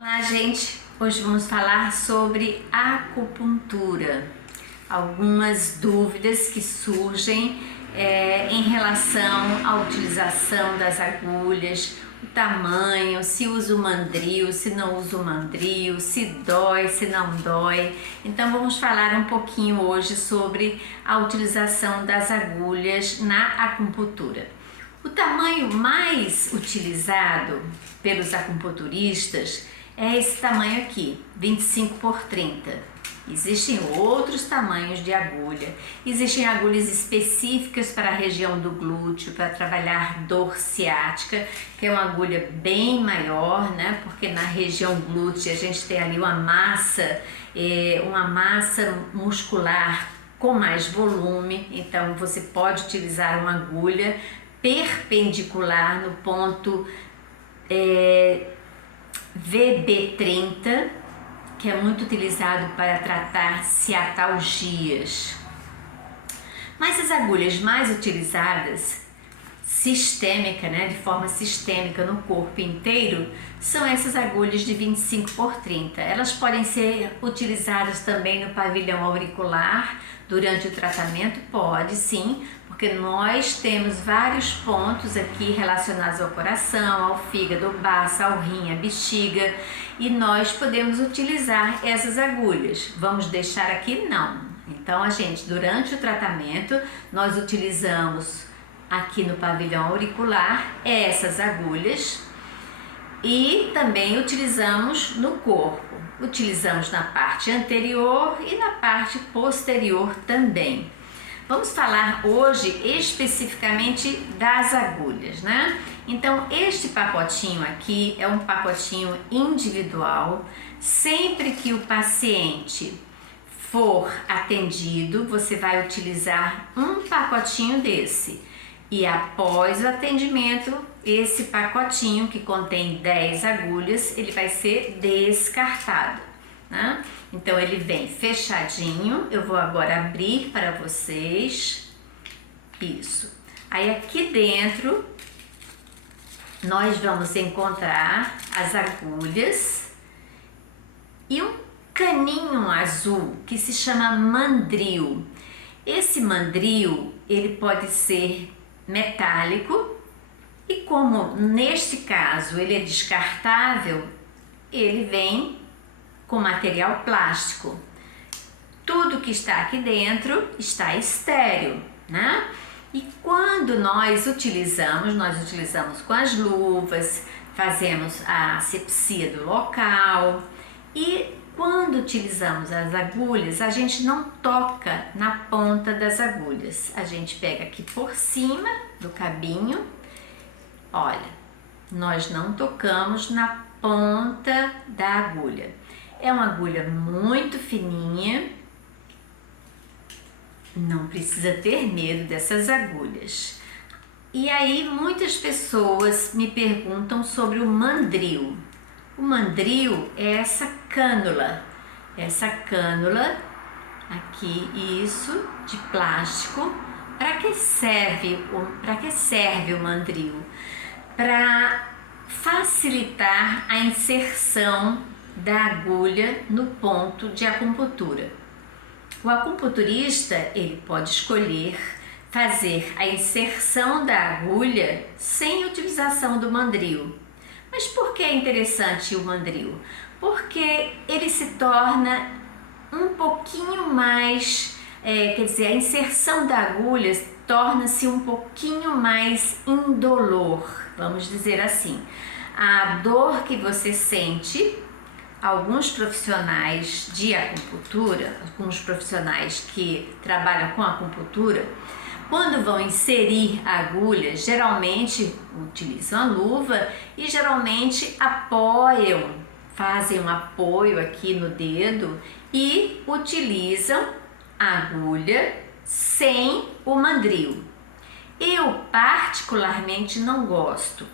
Olá, gente! Hoje vamos falar sobre acupuntura. Algumas dúvidas que surgem em relação à utilização das agulhas, o tamanho, se usa o mandril, se não usa o mandril, se dói, se não dói. Então vamos falar um pouquinho hoje sobre a utilização das agulhas na acupuntura. O tamanho mais utilizado pelos acupunturistas é esse tamanho aqui, 25 por 30. Existem outros tamanhos de agulha. Existem agulhas específicas para a região do glúteo, para trabalhar dor ciática, que é uma agulha bem maior, né? Porque na região glútea a gente tem ali uma massa muscular com mais volume. Então você pode utilizar uma agulha perpendicular no ponto VB30, que é muito utilizado para tratar ciatalgias. Mas as agulhas mais utilizadas, sistêmica, né, de forma sistêmica no corpo inteiro, são essas agulhas de 25 por 30. Elas podem ser utilizadas também no pavilhão auricular durante o tratamento? Pode sim, porque nós temos vários pontos aqui relacionados ao coração, ao fígado, baço, ao rim, à bexiga, e nós podemos utilizar essas agulhas. Vamos deixar aqui? Não. Então, durante o tratamento, nós utilizamos aqui no pavilhão auricular essas agulhas e também utilizamos no corpo. Utilizamos na parte anterior e na parte posterior também. Vamos falar hoje especificamente das agulhas, né? Então, este pacotinho aqui é um pacotinho individual. Sempre que o paciente for atendido, você vai utilizar um pacotinho desse. E após o atendimento, esse pacotinho que contém 10 agulhas, ele vai ser descartado, né? Então ele vem fechadinho. Eu vou agora abrir para vocês. Isso. Aí aqui dentro nós vamos encontrar as agulhas e um caninho azul que se chama mandril. Esse mandril, ele pode ser metálico e, como neste caso ele é descartável, ele vem com material plástico. Tudo que está aqui dentro está estéril, né? E quando nós utilizamos com as luvas, fazemos a asepsia do local. E quando utilizamos as agulhas, a gente não toca na ponta das agulhas. A gente pega aqui por cima do cabinho. Olha, nós não tocamos na ponta da agulha. É uma agulha muito fininha. Não precisa ter medo dessas agulhas. E aí muitas pessoas me perguntam sobre o mandril. O mandril é essa cânula aqui, isso, de plástico. Para que serve o mandril? Para facilitar a inserção da agulha no ponto de acupuntura. O acupunturista, ele pode escolher fazer a inserção da agulha sem utilização do mandril. Mas por que é interessante o mandril? Porque ele se torna um pouquinho mais, a inserção da agulha torna-se um pouquinho mais indolor, vamos dizer assim. A dor que você sente, alguns profissionais de acupuntura, alguns profissionais que trabalham com acupuntura, quando vão inserir a agulha, geralmente utilizam a luva e geralmente fazem um apoio aqui no dedo e utilizam a agulha sem o mandril. Eu particularmente não gosto.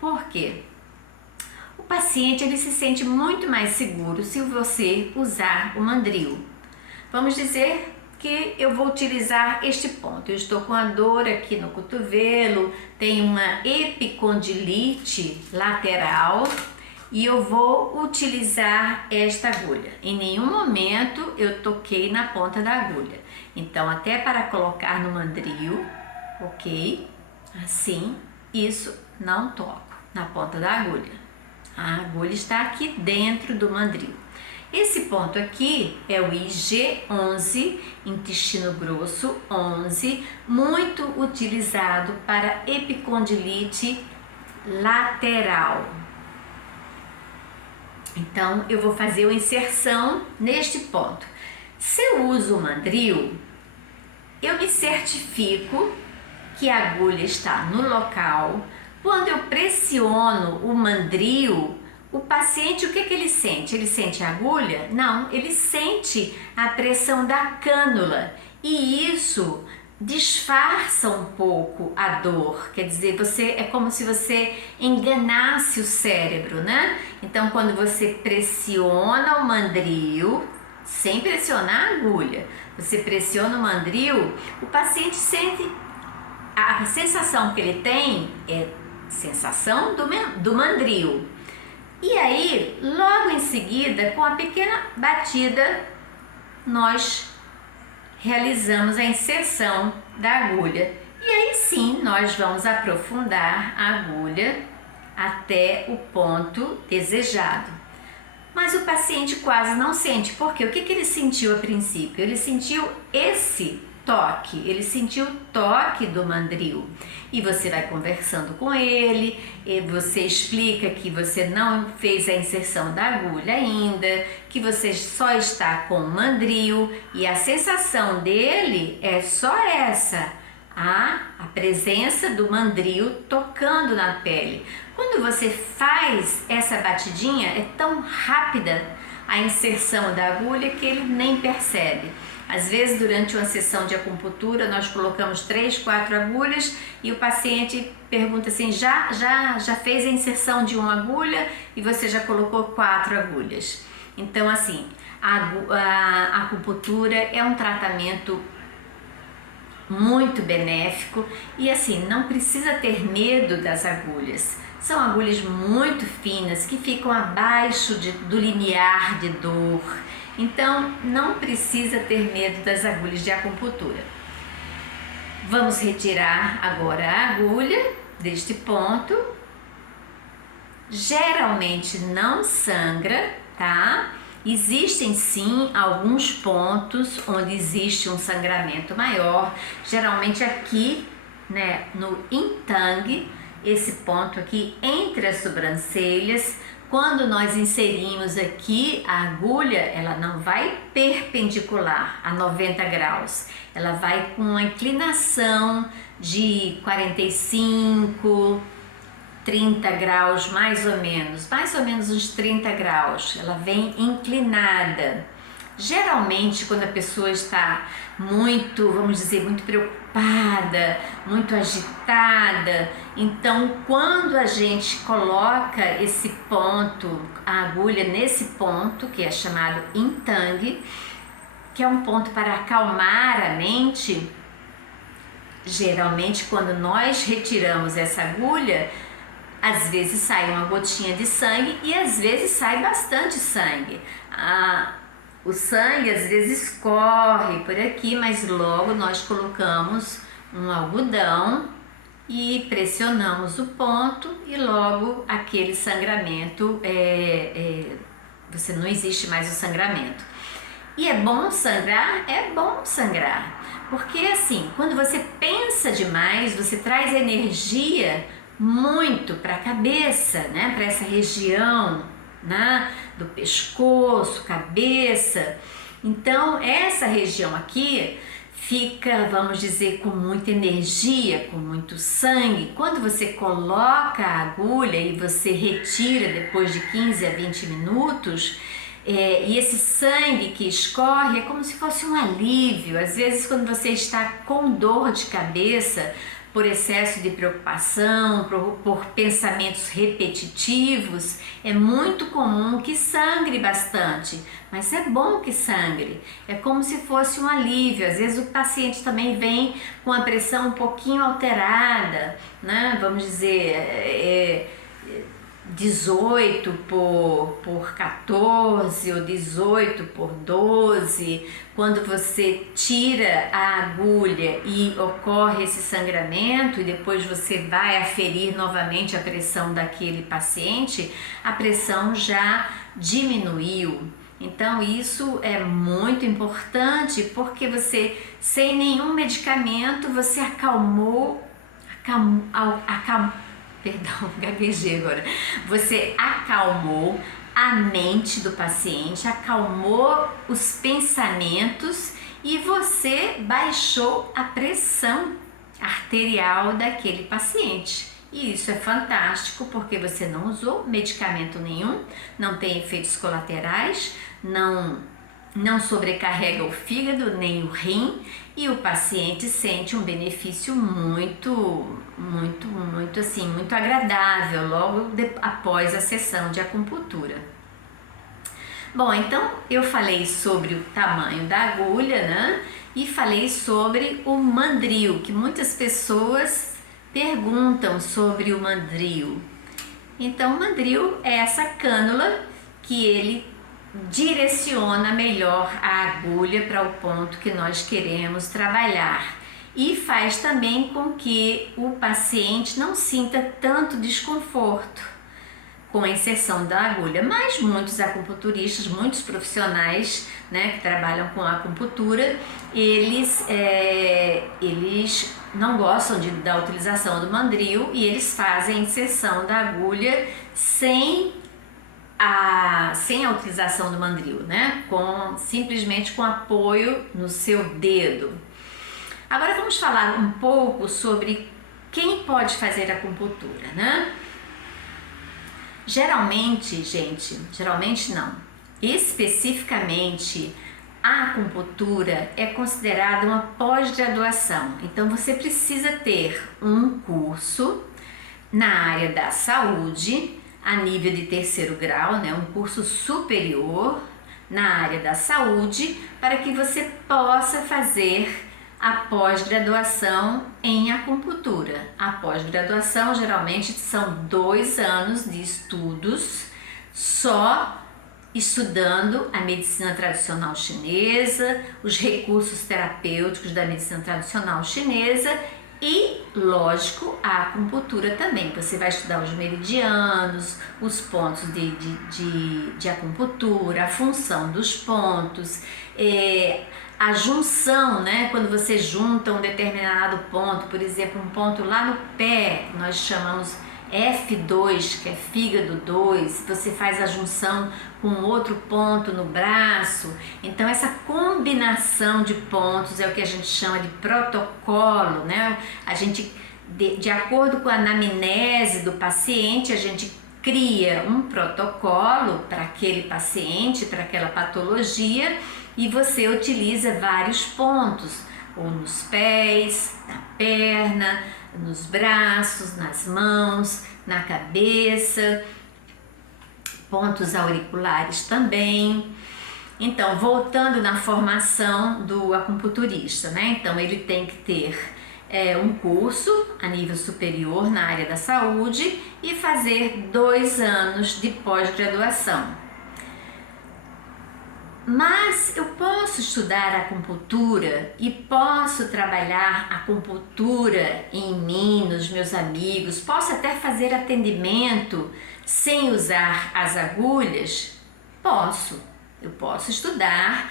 Por quê? O paciente ele se sente muito mais seguro se você usar o mandril. Vamos dizer que eu vou utilizar este ponto. Eu estou com a dor aqui no cotovelo, tenho uma epicondilite lateral e eu vou utilizar esta agulha. Em nenhum momento eu toquei na ponta da agulha. Então, até para colocar no mandril, ok? Assim, isso não toco na ponta da agulha. A agulha está aqui dentro do mandril. Esse ponto aqui é o IG11, intestino grosso 11, muito utilizado para epicondilite lateral. Então, eu vou fazer uma inserção neste ponto. Se eu uso o mandril, eu me certifico que a agulha está no local. Quando eu pressiono o mandril, o paciente, o que ele sente? Ele sente a agulha? Não, ele sente a pressão da cânula e isso disfarça um pouco a dor, quer dizer, é como se você enganasse o cérebro, né? Então, quando você pressiona o mandril, sem pressionar a agulha, você pressiona o mandril, o paciente sente, a sensação que ele tem é sensação do mandril. E aí, logo em seguida, com a pequena batida, nós realizamos a inserção da agulha. E aí sim, nós vamos aprofundar a agulha até o ponto desejado. Mas o paciente quase não sente, porque o que ele sentiu a princípio? Ele sentiu esse toque, ele sentiu o toque do mandril. E você vai conversando com ele, e você explica que você não fez a inserção da agulha ainda, que você só está com o mandril e a sensação dele é só essa, a presença do mandril tocando na pele. Quando você faz essa batidinha, é tão rápida a inserção da agulha que ele nem percebe. Às vezes, durante uma sessão de acupuntura, nós colocamos 3, 4 agulhas e o paciente pergunta assim, já fez a inserção de uma agulha e você já colocou 4 agulhas. Então, assim, a acupuntura é um tratamento muito benéfico e, assim, não precisa ter medo das agulhas. São agulhas muito finas que ficam abaixo do limiar de dor. Então, não precisa ter medo das agulhas de acupuntura. Vamos retirar agora a agulha deste ponto. Geralmente não sangra, tá? Existem sim alguns pontos onde existe um sangramento maior. Geralmente aqui, né, no intang, esse ponto aqui entre as sobrancelhas. Quando nós inserimos aqui a agulha, ela não vai perpendicular a 90 graus, ela vai com uma inclinação de 45, 30 graus mais ou menos uns 30 graus, ela vem inclinada. Geralmente, quando a pessoa está muito, vamos dizer, muito preocupada, muito agitada, então quando a gente coloca esse ponto, a agulha nesse ponto, que é chamado intang, que é um ponto para acalmar a mente, geralmente quando nós retiramos essa agulha, às vezes sai uma gotinha de sangue e às vezes sai bastante sangue. O sangue às vezes escorre por aqui, mas logo nós colocamos um algodão e pressionamos o ponto e logo aquele sangramento, você não existe mais o sangramento. E é bom sangrar? É bom sangrar, porque assim, quando você pensa demais, você traz energia muito para a cabeça, né? Para essa região, né? Do pescoço, cabeça. Então, essa região aqui fica, vamos dizer, com muita energia, com muito sangue. Quando você coloca a agulha e você retira depois de 15 a 20 minutos, e esse sangue que escorre é como se fosse um alívio. Às vezes, quando você está com dor de cabeça, por excesso de preocupação, por pensamentos repetitivos, é muito comum que sangre bastante, mas é bom que sangre, é como se fosse um alívio. Às vezes o paciente também vem com a pressão um pouquinho alterada, né? Vamos dizer, 18 por 14 ou 18 por 12, quando você tira a agulha e ocorre esse sangramento e depois você vai aferir novamente a pressão daquele paciente, a pressão já diminuiu. Então isso é muito importante porque você, sem nenhum medicamento, você perdão, gaguejei agora. Você acalmou a mente do paciente, acalmou os pensamentos e você baixou a pressão arterial daquele paciente. E isso é fantástico porque você não usou medicamento nenhum, não tem efeitos colaterais, não sobrecarrega o fígado nem o rim e o paciente sente um benefício muito agradável logo após a sessão de acupuntura. Bom, então eu falei sobre o tamanho da agulha, né? E falei sobre o mandril, que muitas pessoas perguntam sobre o mandril. Então, o mandril é essa cânula que ele direciona melhor a agulha para o ponto que nós queremos trabalhar e faz também com que o paciente não sinta tanto desconforto com a inserção da agulha, mas muitos acupunturistas, muitos profissionais, né, que trabalham com acupuntura, eles não gostam da utilização do mandril e eles fazem a inserção da agulha sem a utilização do mandril, né? Simplesmente com apoio no seu dedo. Agora vamos falar um pouco sobre quem pode fazer acupuntura, né? Especificamente, a acupuntura é considerada uma pós-graduação. Então você precisa ter um curso na área da saúde, a nível de 3º grau, né, um curso superior na área da saúde, para que você possa fazer a pós-graduação em acupuntura. A pós-graduação geralmente são 2 anos de estudos só estudando a medicina tradicional chinesa, os recursos terapêuticos da medicina tradicional chinesa e, lógico, a acupuntura também. Você vai estudar os meridianos, os pontos de acupuntura, a função dos pontos, a junção, né? Quando você junta um determinado ponto, por exemplo, um ponto lá no pé, nós chamamos F2, que é fígado 2, você faz a junção com outro ponto no braço. Então essa combinação de pontos é o que a gente chama de protocolo, né? A gente, de acordo com a anamnese do paciente, a gente cria um protocolo para aquele paciente, para aquela patologia, e você utiliza vários pontos, ou nos pés, na perna, nos braços, nas mãos, na cabeça, pontos auriculares também. Então, voltando na formação do acupunturista, né? Então, ele tem que ter um curso a nível superior na área da saúde e fazer 2 anos de pós-graduação. Mas eu posso estudar acupuntura e posso trabalhar acupuntura em mim, nos meus amigos, posso até fazer atendimento sem usar as agulhas? Posso. Eu posso estudar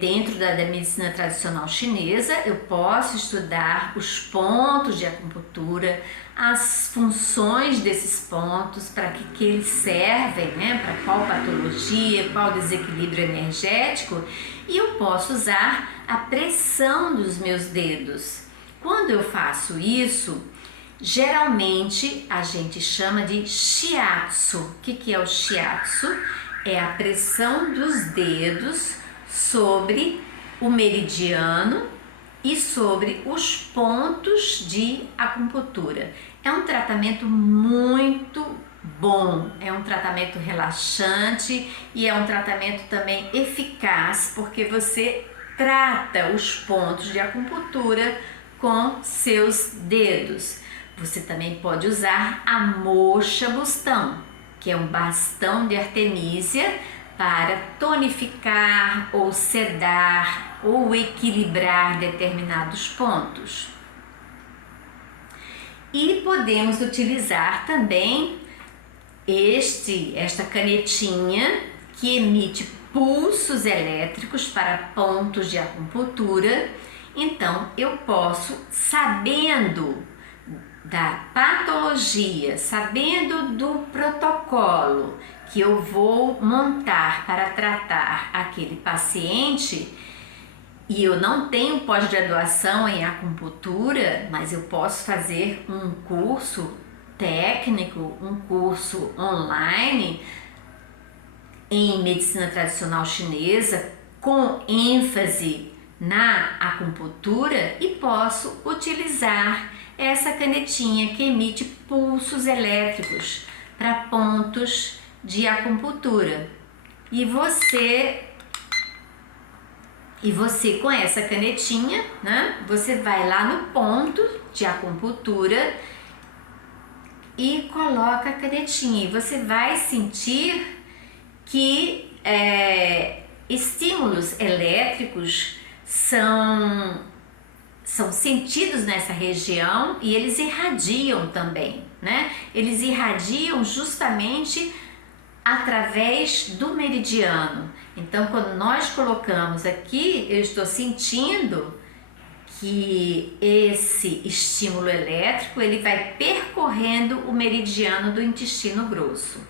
dentro da medicina tradicional chinesa, eu posso estudar os pontos de acupuntura, as funções desses pontos, para que eles servem, né? Para qual patologia, qual desequilíbrio energético, e eu posso usar a pressão dos meus dedos. Quando eu faço isso, geralmente a gente chama de shiatsu. O que é o shiatsu? É a pressão dos dedos sobre o meridiano e sobre os pontos de acupuntura. É um tratamento muito bom, é um tratamento relaxante e é um tratamento também eficaz, porque você trata os pontos de acupuntura com seus dedos. Você também pode usar a moxa bustão. que é um bastão de artemisia para tonificar ou sedar ou equilibrar determinados pontos. E podemos utilizar também esta canetinha que emite pulsos elétricos para pontos de acupuntura. Então, eu posso, sabendo da patologia, sabendo do protocolo que eu vou montar para tratar aquele paciente, e eu não tenho pós-graduação em acupuntura, mas eu posso fazer um curso técnico, um curso online em medicina tradicional chinesa com ênfase na acupuntura e posso utilizar essa canetinha que emite pulsos elétricos para pontos de acupuntura. E você com essa canetinha, né, você vai lá no ponto de acupuntura e coloca a canetinha, e você vai sentir que estímulos elétricos são sentidos nessa região e eles irradiam também, né? Eles irradiam justamente através do meridiano. Então, quando nós colocamos aqui, eu estou sentindo que esse estímulo elétrico ele vai percorrendo o meridiano do intestino grosso.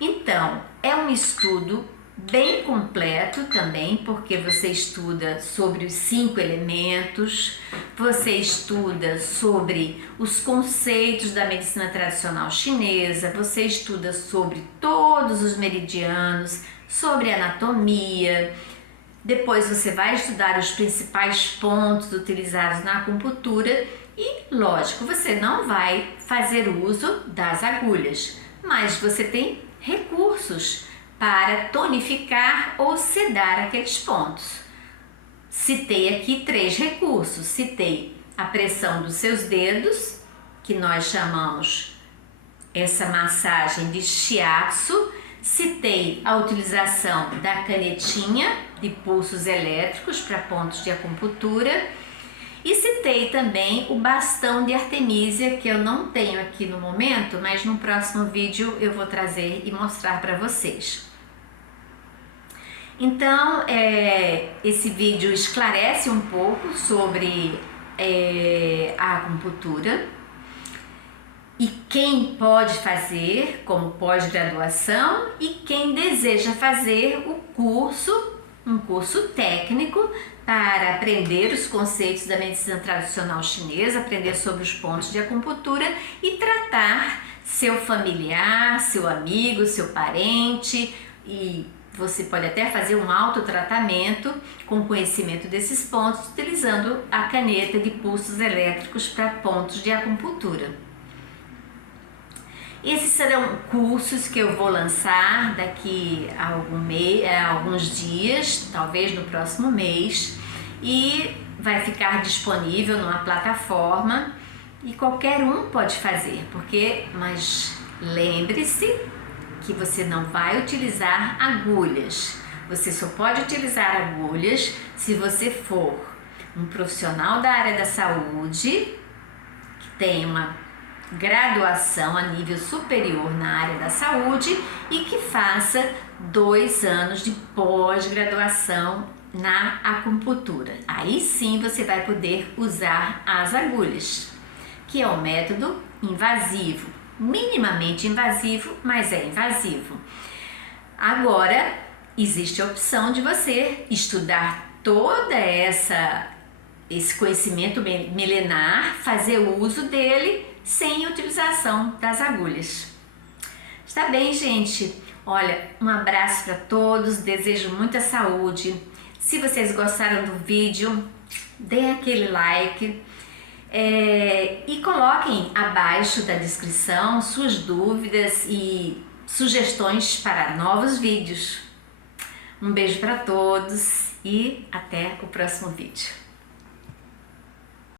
Então, é um estudo bem completo também, porque você estuda sobre os 5 elementos, você estuda sobre os conceitos da medicina tradicional chinesa, você estuda sobre todos os meridianos, sobre anatomia. Depois você vai estudar os principais pontos utilizados na acupuntura e, lógico, você não vai fazer uso das agulhas, mas você tem recursos para tonificar ou sedar aqueles pontos. Citei aqui 3 recursos. Citei a pressão dos seus dedos, que nós chamamos essa massagem de shiatsu. Citei a utilização da canetinha de pulsos elétricos para pontos de acupuntura. E citei também o bastão de artemisia, que eu não tenho aqui no momento, mas no próximo vídeo eu vou trazer e mostrar para vocês. Então, esse vídeo esclarece um pouco sobre a acupuntura e quem pode fazer como pós-graduação e quem deseja fazer um curso técnico para aprender os conceitos da medicina tradicional chinesa, aprender sobre os pontos de acupuntura e tratar seu familiar, seu amigo, seu parente, e você pode até fazer um autotratamento com conhecimento desses pontos utilizando a caneta de pulsos elétricos para pontos de acupuntura. Esses serão cursos que eu vou lançar daqui a alguns dias, talvez no próximo mês, e vai ficar disponível numa plataforma e qualquer um pode fazer, mas lembre-se que você não vai utilizar agulhas. Você só pode utilizar agulhas se você for um profissional da área da saúde, que tem uma graduação a nível superior na área da saúde e que faça 2 anos de pós-graduação na acupuntura. Aí sim você vai poder usar as agulhas, que é um método invasivo, minimamente invasivo, mas é invasivo. Agora, existe a opção de você estudar toda esse conhecimento milenar, fazer uso dele sem utilização das agulhas. Está bem, gente? Olha, um abraço para todos, desejo muita saúde. Se vocês gostaram do vídeo, deem aquele like. E coloquem abaixo da descrição suas dúvidas e sugestões para novos vídeos. Um beijo para todos e até o próximo vídeo.